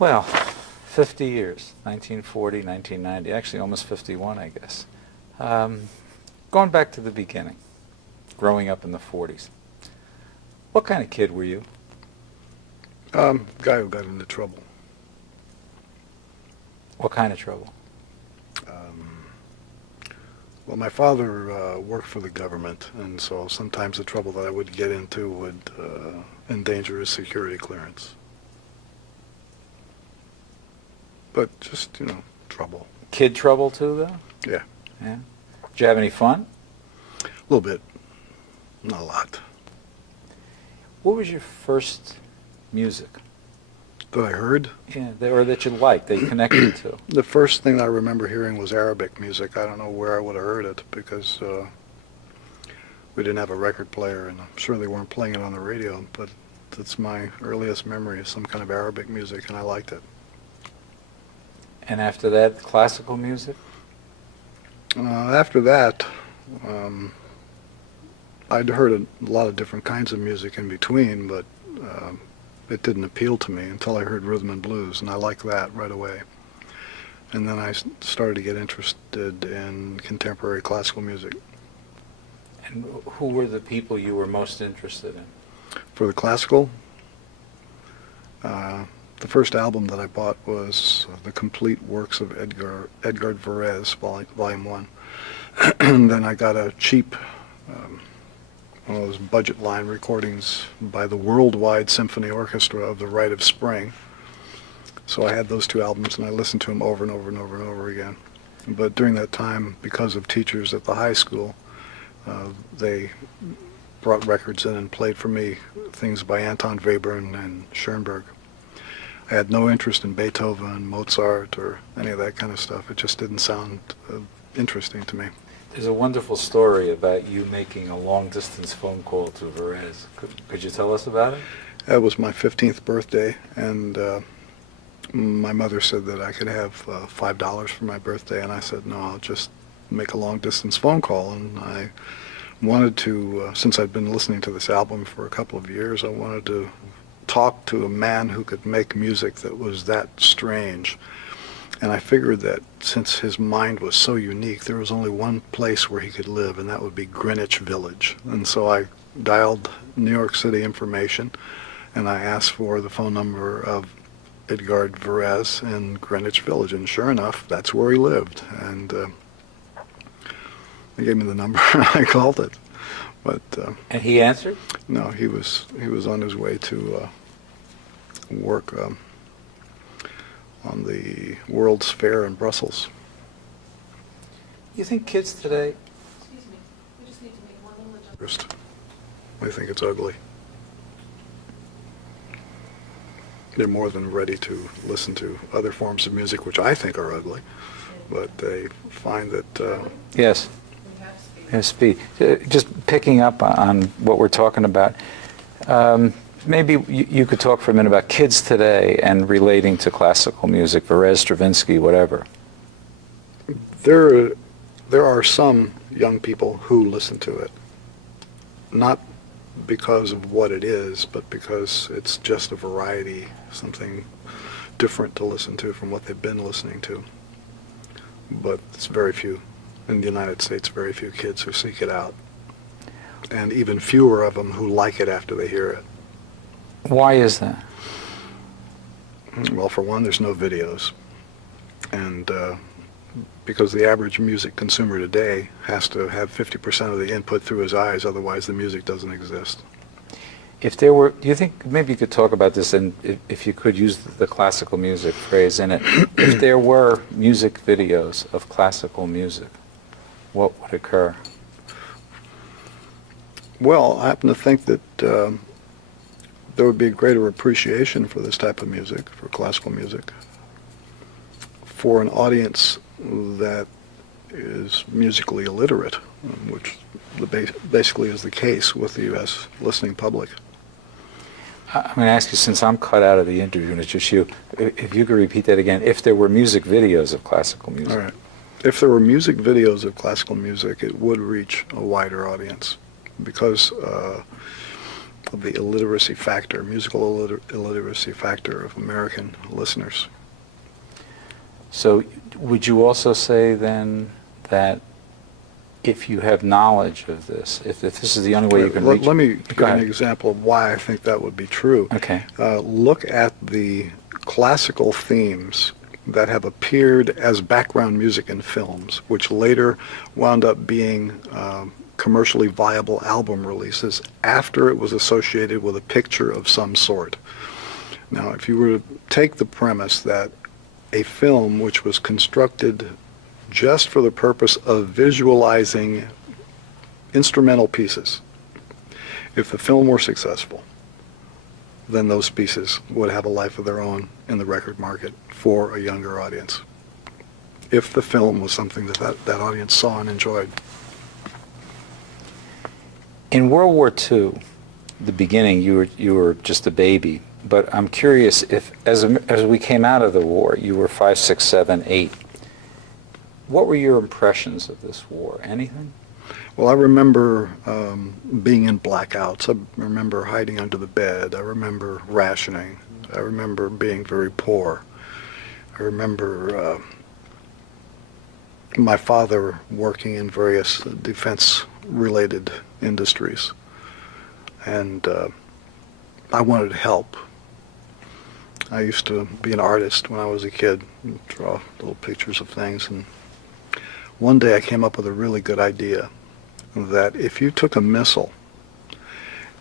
Well, 50 years, 1940, 1990, actually almost 51, I guess. Going back to the beginning, growing up in the 40s. What kind of kid were you? Guy who got into trouble. What kind of trouble? Well, my father worked for the government, and so sometimes the trouble that I would get into would endanger his security clearance. But just, trouble. Kid trouble too, though? Yeah. Yeah. Did you have any fun? A little bit. Not a lot. What was your first music? That I heard? Yeah, or that you liked, that you connected to? The first thing I remember hearing was Arabic music. I don't know where I would have heard it because we didn't have a record player, and I'm sure they weren't playing it on the radio, but that's my earliest memory of some kind of Arabic music, and I liked it. And after that, classical music? After that, I'd heard a lot of different kinds of music in between, but it didn't appeal to me until I heard rhythm and blues, and I liked that right away. And then I started to get interested in contemporary classical music. And who were the people you were most interested in? For the classical, the first album that I bought was The Complete Works of Edgard Varèse, Volume 1. And then I got a cheap one of those budget line recordings by the Worldwide Symphony Orchestra of The Rite of Spring. So I had those two albums, and I listened to them over and over and over and over again. But during that time, because of teachers at the high school, they brought records in and played for me things by Anton Webern and Schoenberg. I had no interest in Beethoven, Mozart, or any of that kind of stuff. It just didn't sound interesting to me. There's a wonderful story about you making a long-distance phone call to Varèse. Could you tell us about it? That was my 15th birthday, and my mother said that I could have $5 for my birthday, and I said, no, I'll just make a long-distance phone call. And I wanted to, since I'd been listening to this album for a couple of years, I wanted to talk to a man who could make music that was that strange. And I figured that since his mind was so unique, there was only one place where he could live, and that would be Greenwich Village. And so I dialed New York City information, and I asked for the phone number of Edgard Varèse in Greenwich Village, and sure enough, that's where he lived. And they gave me the number, and I called it. But and he answered? No, he was on his way to work on the World's Fair in Brussels. You think kids today... Excuse me, we just need to make one little adjustment. First, they think it's ugly. They're more than ready to listen to other forms of music, which I think are ugly, but they find that... Yes. We have speed. Yes, speed. Just picking up on what we're talking about, maybe you could talk for a minute about kids today and relating to classical music, Varèse, Stravinsky, whatever. There are some young people who listen to it, not because of what it is, but because it's just a variety, something different to listen to from what they've been listening to. But it's very few. In the United States, very few kids who seek it out, and even fewer of them who like it after they hear it. Why is that? Well, for one, there's no videos, and because the average music consumer today has to have 50% of the input through his eyes, otherwise the music doesn't exist. If there were, do you think, maybe you could talk about this, and if you could use the classical music phrase in it, if there were music videos of classical music, what would occur? Well, I happen to think that there would be a greater appreciation for this type of music, for classical music, for an audience that is musically illiterate, which basically is the case with the U.S. listening public. I'm going to ask you, since I'm cut out of the interview and it's just you, if you could repeat that again, if there were music videos of classical music. All right. If there were music videos of classical music, it would reach a wider audience, because of the illiteracy factor, musical illiteracy factor of American listeners. So would you also say then that if you have knowledge of this, if this is the only way you can reach... Let me Go give an ahead. example of why I think that would be true. Okay. Look at the classical themes that have appeared as background music in films, which later wound up being commercially viable album releases after it was associated with a picture of some sort. Now, if you were to take the premise that a film which was constructed just for the purpose of visualizing instrumental pieces, if the film were successful, then those pieces would have a life of their own in the record market for a younger audience. If the film was something that audience saw and enjoyed. In World War II, the beginning, you were just a baby, but I'm curious if, as we came out of the war, you were 5, 6, 7, 8. What were your impressions of this war? Anything? Well, I remember being in blackouts. I remember hiding under the bed. I remember rationing. I remember being very poor. I remember my father working in various defense-related industries. And I wanted to help. I used to be an artist when I was a kid, draw little pictures of things. And one day I came up with a really good idea that if you took a missile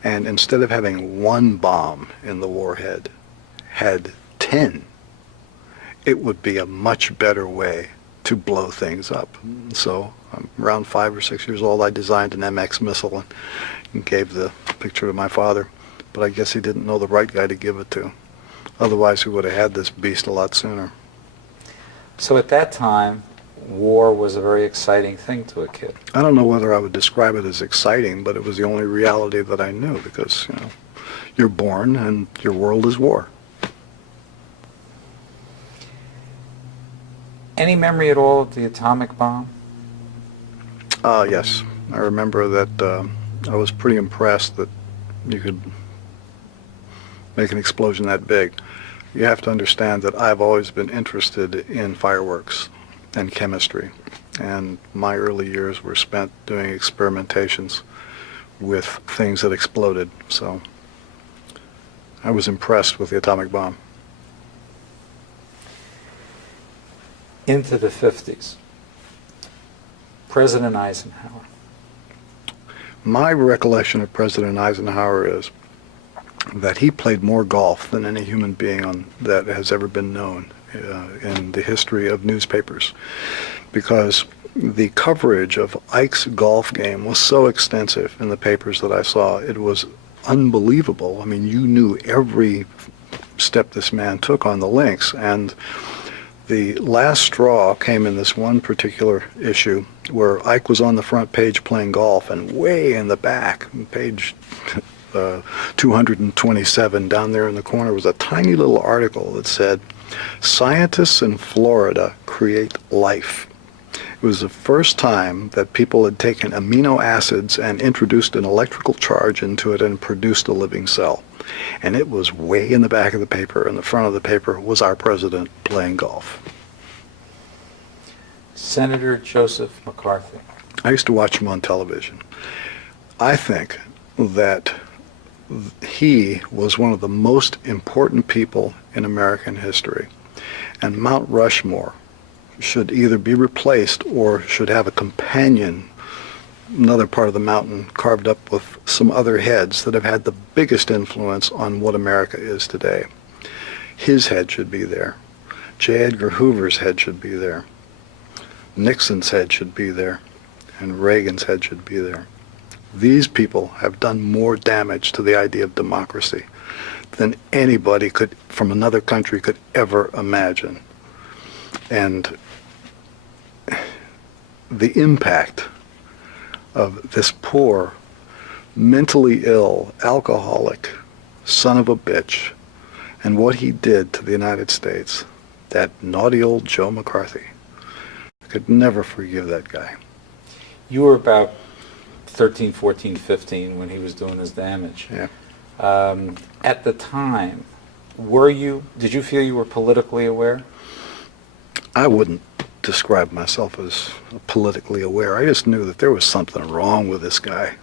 and instead of having one bomb in the warhead, had 10, it would be a much better way to blow things up. So around 5 or 6 years old, I designed an MX missile and gave the picture to my father. But I guess he didn't know the right guy to give it to. Otherwise, we would have had this beast a lot sooner. So at that time, war was a very exciting thing to a kid. I don't know whether I would describe it as exciting, but it was the only reality that I knew because, you know, you're born and your world is war. Any memory at all of the atomic bomb? Yes. I remember that I was pretty impressed that you could make an explosion that big. You have to understand that I've always been interested in fireworks and chemistry, and my early years were spent doing experimentations with things that exploded, so I was impressed with the atomic bomb. Into the 50s, President Eisenhower. My recollection of President Eisenhower is that he played more golf than any human being that has ever been known in the history of newspapers, because the coverage of Ike's golf game was so extensive in the papers that I saw. It was unbelievable. I mean, you knew every step this man took on the links, and the last straw came in this one particular issue where Ike was on the front page playing golf, and way in the back, page 227 down there in the corner, was a tiny little article that said, "Scientists in Florida create life." It was the first time that people had taken amino acids and introduced an electrical charge into it and produced a living cell. And it was way in the back of the paper, and the front of the paper was our president playing golf. Senator Joseph McCarthy. I used to watch him on television. I think that he was one of the most important people in American history. And Mount Rushmore should either be replaced or should have a companion, another part of the mountain carved up with some other heads that have had the biggest influence on what America is today. His head should be there. J. Edgar Hoover's head should be there. Nixon's head should be there. And Reagan's head should be there. These people have done more damage to the idea of democracy than anybody could from another country could ever imagine. And the impact of this poor, mentally ill, alcoholic son of a bitch and what he did to the United States, that naughty old Joe McCarthy, I could never forgive that guy. You were about 13, 14, 15 when he was doing his damage. Yeah. At the time, did you feel you were politically aware? I wouldn't describe myself as politically aware. I just knew that there was something wrong with this guy.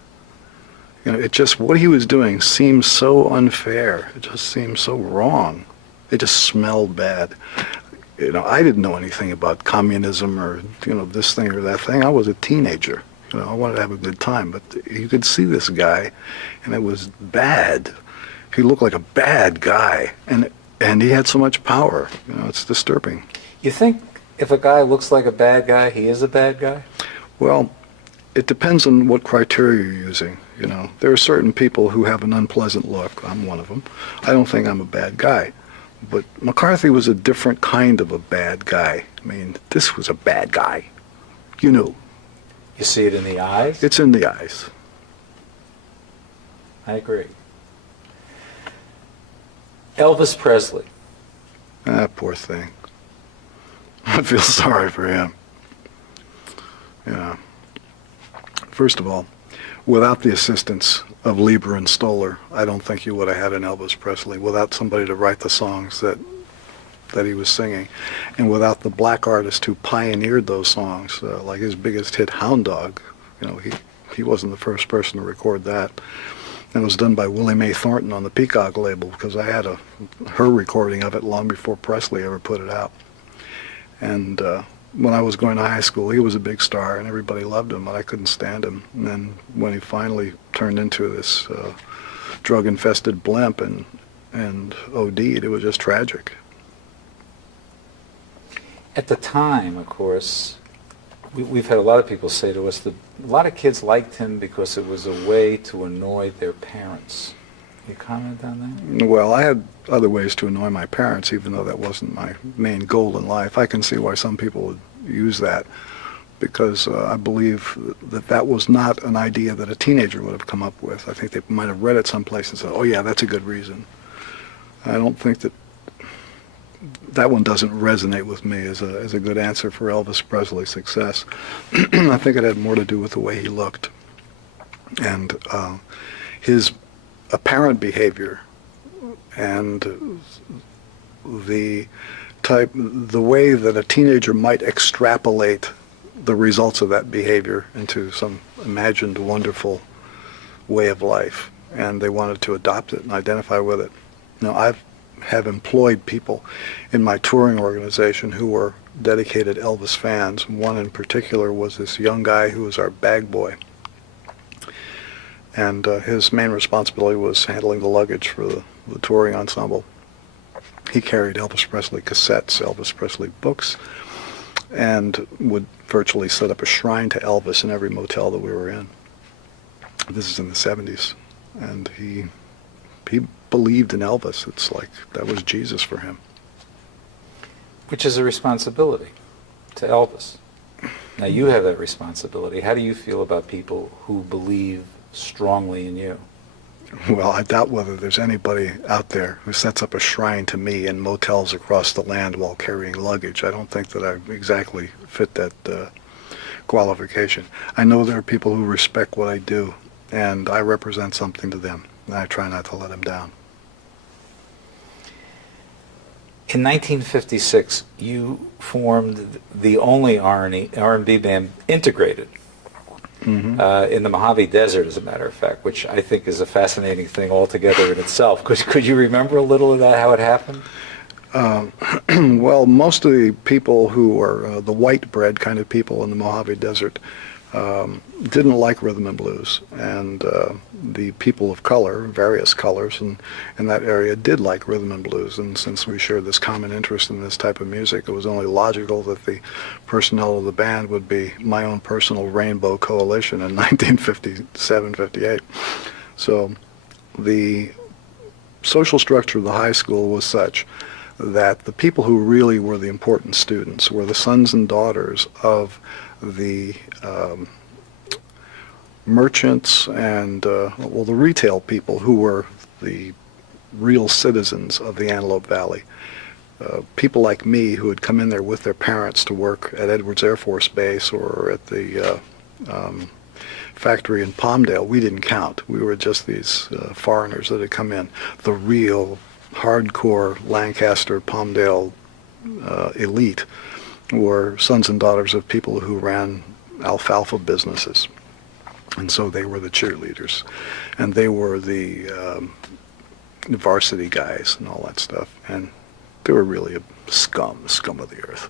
What he was doing seemed so unfair. It just seemed so wrong. It just smelled bad. I didn't know anything about communism or, this thing or that thing. I was a teenager. I wanted to have a good time, but you could see this guy, and it was bad. He looked like a bad guy, and he had so much power. It's disturbing. You think if a guy looks like a bad guy, he is a bad guy? Well, it depends on what criteria you're using. There are certain people who have an unpleasant look. I'm one of them. I don't think I'm a bad guy. But McCarthy was a different kind of a bad guy. I mean, this was a bad guy. You see it in the eyes? It's in the eyes. I agree. Elvis Presley. Ah, poor thing. I feel sorry for him. First of all, without the assistance of Lieber and Stoller, I don't think you would have had an Elvis Presley. Without somebody to write the songs that he was singing, and without the black artist who pioneered those songs, like his biggest hit, Hound Dog, he wasn't the first person to record that. And it was done by Willie Mae Thornton on the Peacock label, because I had her recording of it long before Presley ever put it out. And when I was going to high school, he was a big star, and everybody loved him, but I couldn't stand him. And then when he finally turned into this drug-infested blimp and OD'd, it was just tragic. At the time, of course, we've had a lot of people say to us that a lot of kids liked him because it was a way to annoy their parents. Can you comment on that? Well, I had other ways to annoy my parents, even though that wasn't my main goal in life. I can see why some people would use that, because I believe that was not an idea that a teenager would have come up with. I think they might have read it someplace and said, oh yeah, that's a good reason. I don't think that one doesn't resonate with me as a good answer for Elvis Presley's success. I think it had more to do with the way he looked and his apparent behavior and the way that a teenager might extrapolate the results of that behavior into some imagined wonderful way of life, and they wanted to adopt it and identify with it. I have employed people in my touring organization who were dedicated Elvis fans. One in particular was this young guy who was our bag boy. And his main responsibility was handling the luggage for the touring ensemble. He carried Elvis Presley cassettes, Elvis Presley books, and would virtually set up a shrine to Elvis in every motel that we were in. This is in the 70s. And he believed in Elvis. It's like that was Jesus for him. Which is a responsibility to Elvis. Now you have that responsibility. How do you feel about people who believe strongly in you? Well, I doubt whether there's anybody out there who sets up a shrine to me in motels across the land while carrying luggage. I don't think that I exactly fit that qualification. I know there are people who respect what I do, and I represent something to them, and I try not to let them down. In 1956, you formed the only R&B band integrated in the Mojave Desert, as a matter of fact, which I think is a fascinating thing altogether in itself. Could you remember a little of that, how it happened? Well, most of the people who are the white bread kind of people in the Mojave Desert didn't like rhythm and blues, and the people of color, various colors in that area, did like rhythm and blues. And since we shared this common interest in this type of music, it was only logical that the personnel of the band would be my own personal Rainbow Coalition in 1957-58. So the social structure of the high school was such that the people who really were the important students were the sons and daughters of the merchants and the retail people who were the real citizens of the Antelope Valley. People like me who had come in there with their parents to work at Edwards Air Force Base or at the factory in Palmdale, we didn't count. We were just these foreigners that had come in. The real hardcore Lancaster, Palmdale elite were sons and daughters of people who ran alfalfa businesses. And so they were the cheerleaders. And they were the varsity guys and all that stuff. And they were really a scum of the earth.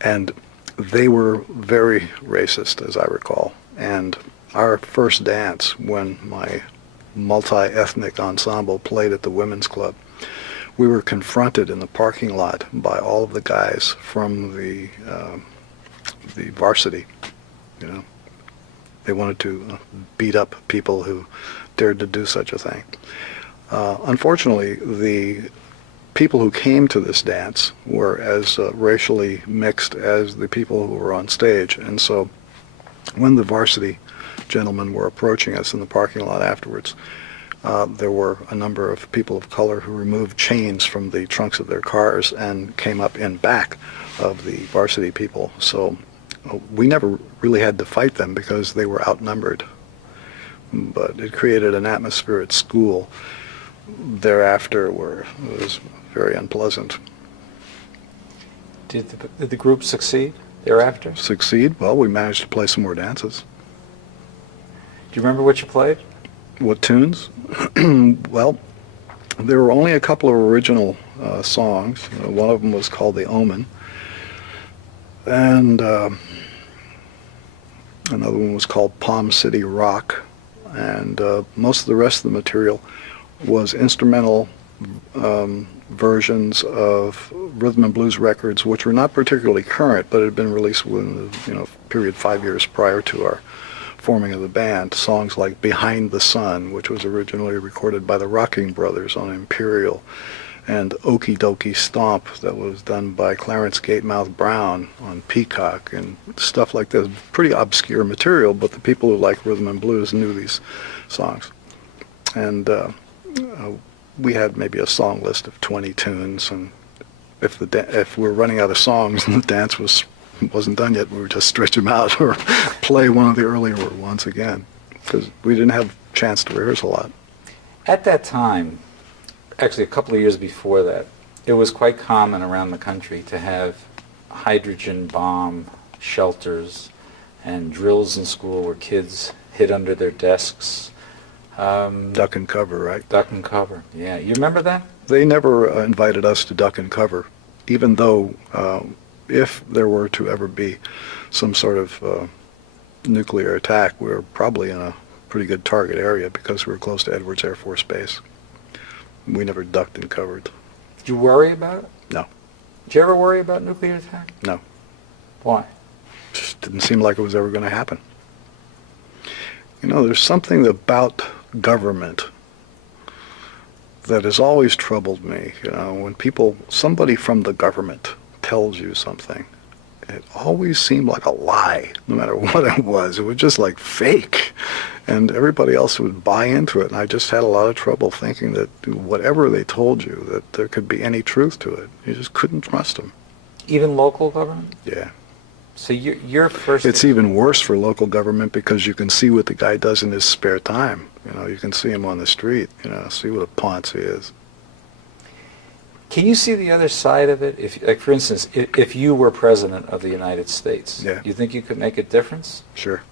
And they were very racist, as I recall. And our first dance, when my multi-ethnic ensemble played at the women's club, we were confronted in the parking lot by all of the guys from the varsity. You know, they wanted to beat up people who dared to do such a thing. Unfortunately, the people who came to this dance were as racially mixed as the people who were on stage, and so when the varsity gentlemen were approaching us in the parking lot afterwards, there were a number of people of color who removed chains from the trunks of their cars and came up in back of the varsity people. So we never really had to fight them because they were outnumbered. But it created an atmosphere at school thereafter where it was very unpleasant. Did the group succeed thereafter? Succeed? Well, we managed to play some more dances. Do you remember what you played? What tunes? Well, there were only a couple of original songs. One of them was called The Omen, and another one was called Palm City Rock, and most of the rest of the material was instrumental versions of rhythm and blues records, which were not particularly current, but had been released within the period 5 years prior to our forming of the band. Songs like Behind the Sun, which was originally recorded by the Rocking Brothers on Imperial, and Okie Dokie Stomp, that was done by Clarence Gatemouth Brown on Peacock, and stuff like this. Pretty obscure material, but the people who liked rhythm and blues knew these songs. And we had maybe a song list of 20 tunes, and if we were running out of songs and the dance wasn't done yet, we would just stretch them out or play one of the earlier ones again, because we didn't have a chance to rehearse a lot. At that time, actually a couple of years before that, it was quite common around the country to have hydrogen bomb shelters and drills in school where kids hid under their desks. Duck and cover, right? Duck and cover, yeah. You remember that? They never invited us to duck and cover, even though if there were to ever be some sort of nuclear attack, we were probably in a pretty good target area because we were close to Edwards Air Force Base. We never ducked and covered. Did you worry about it? No. Did you ever worry about nuclear attack? No. Why? Just didn't seem like it was ever going to happen. You know, there's something about government that has always troubled me. You know, when somebody from the government tells you something, it always seemed like a lie, no matter what it was. It was just like fake, and everybody else would buy into it. And I just had a lot of trouble thinking that whatever they told you, that there could be any truth to it. You just couldn't trust them. Even local government? Yeah. So your first... It's even worse for local government because you can see what the guy does in his spare time. You know, you can see him on the street, see what a ponce he is. Can you see the other side of it? If, like, for instance, if you were president of the United States, Yeah. you think you could make a difference? Sure.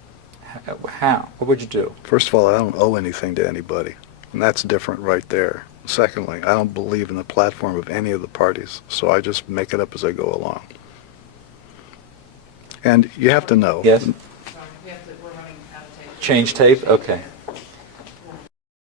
How? What would you do? First of all, I don't owe anything to anybody, and that's different right there. Secondly, I don't believe in the platform of any of the parties, so I just make it up as I go along. And you have to know. Yes? Sorry, we're running out of tape. Change tape? Okay.